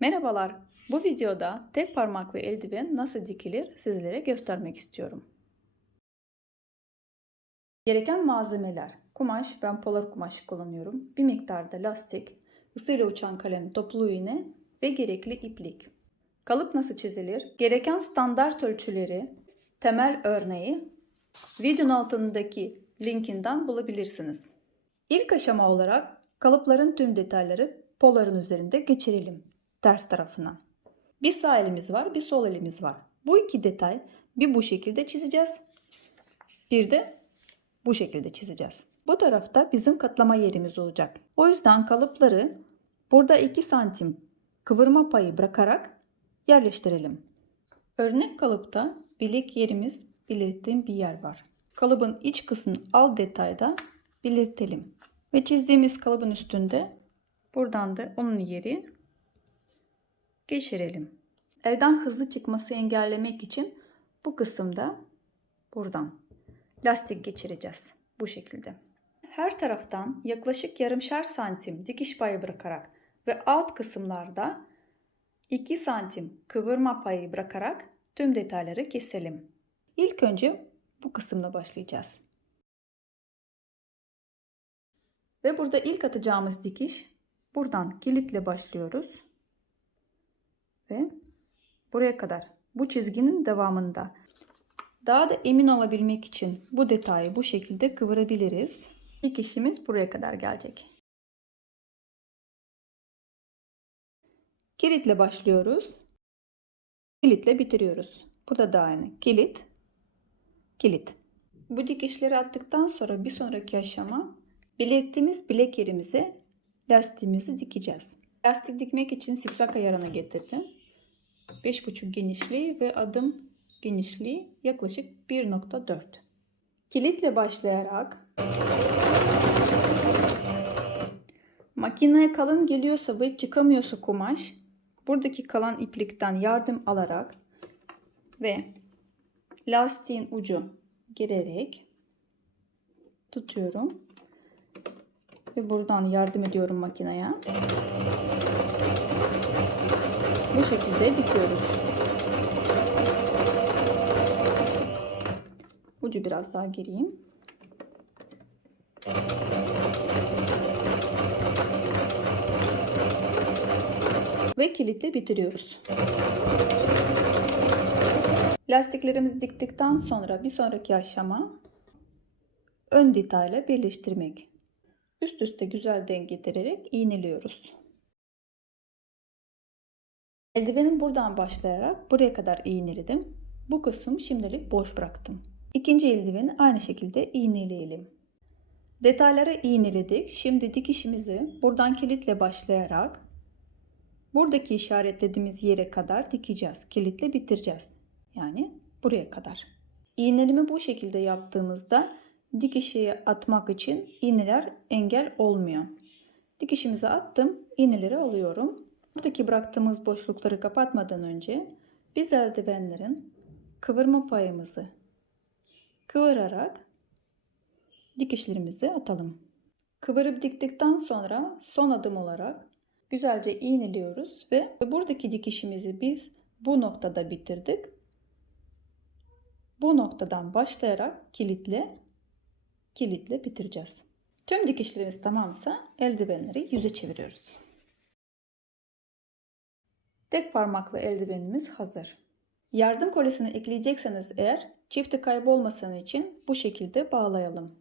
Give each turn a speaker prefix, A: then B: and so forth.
A: Merhabalar. Bu videoda tek parmaklı eldiven nasıl dikilir sizlere göstermek istiyorum. Gereken malzemeler. Kumaş, ben polar kumaş kullanıyorum. Bir miktarda lastik, ısıyla uçan kalem, toplu iğne ve gerekli iplik. Kalıp nasıl çizilir? Gereken standart ölçüleri, temel örneği videonun altındaki linkinden bulabilirsiniz. İlk aşama olarak kalıpların tüm detayları poların üzerinde geçirelim ters tarafına. Bir sağ elimiz var, bir sol elimiz var. Bu iki detay bir bu şekilde çizeceğiz. Bir de bu şekilde çizeceğiz. Bu tarafta bizim katlama yerimiz olacak. O yüzden kalıpları burada 2 santim kıvırma payı bırakarak yerleştirelim. Örnek kalıpta bilek yerimiz belirttiğim bir yer var. Kalıbın iç kısmını alt detayda belirtelim. Ve çizdiğimiz kalıbın üstünde buradan da onun yeri geçirelim. Elden hızlı çıkması engellemek için bu kısımda buradan lastik geçireceğiz. Bu şekilde. Her taraftan yaklaşık yarımşar santim dikiş payı bırakarak ve alt kısımlarda 2 santim kıvırma payı bırakarak tüm detayları keselim. İlk önce bu kısımla başlayacağız. Ve burada ilk atacağımız dikiş buradan kilitle başlıyoruz. Ve buraya kadar bu çizginin devamında. Daha da emin olabilmek için bu detayı bu şekilde kıvırabiliriz. Dikişimiz buraya kadar gelecek. Kilitle başlıyoruz. Kilitle bitiriyoruz. Burada da aynı. Kilit, kilit. Bu dikişleri attıktan sonra bir sonraki aşama belirttiğimiz bilek yerimize lastiğimizi dikeceğiz. Lastik dikmek için zikzak ayarına getirdim. 5,5 genişliği ve adım genişliği yaklaşık 1.4. Kilitle başlayarak makineye kalın geliyorsa ve çıkamıyorsa kumaş buradaki kalan iplikten yardım alarak ve lastiğin ucu girerek tutuyorum ve buradan yardım ediyorum makineye. Bu şekilde dikiyoruz. Ucu biraz daha geriyim. Ve kilitle bitiriyoruz. Lastiklerimizi diktikten sonra bir sonraki aşama ön detayla birleştirmek. Üst üste güzel denk getirerek iğneliyoruz. Eldivenin buradan başlayarak buraya kadar iğneledim. Bu kısım şimdilik boş bıraktım. İkinci eldiveni aynı şekilde iğneleyelim. Detayları iğneledik. Şimdi dikişimizi buradan kilitle başlayarak buradaki işaretlediğimiz yere kadar dikeceğiz. Kilitle bitireceğiz. Yani buraya kadar. İğnelimi bu şekilde yaptığımızda dikişi atmak için iğneler engel olmuyor. Dikişimizi attım. iğneleri alıyorum. Buradaki bıraktığımız boşlukları kapatmadan önce biz eldivenlerin kıvırma payımızı kıvırarak dikişlerimizi atalım. Kıvırıp diktikten sonra son adım olarak güzelce iğneliyoruz ve buradaki dikişimizi biz bu noktada bitirdik. Bu noktadan başlayarak kilitle kilitle bitireceğiz. Tüm dikişlerimiz tamamsa eldivenleri yüze çeviriyoruz. Tek parmaklı eldivenimiz hazır. Yardım kolesini ekleyecekseniz eğer çifti kaybolmasın için bu şekilde bağlayalım.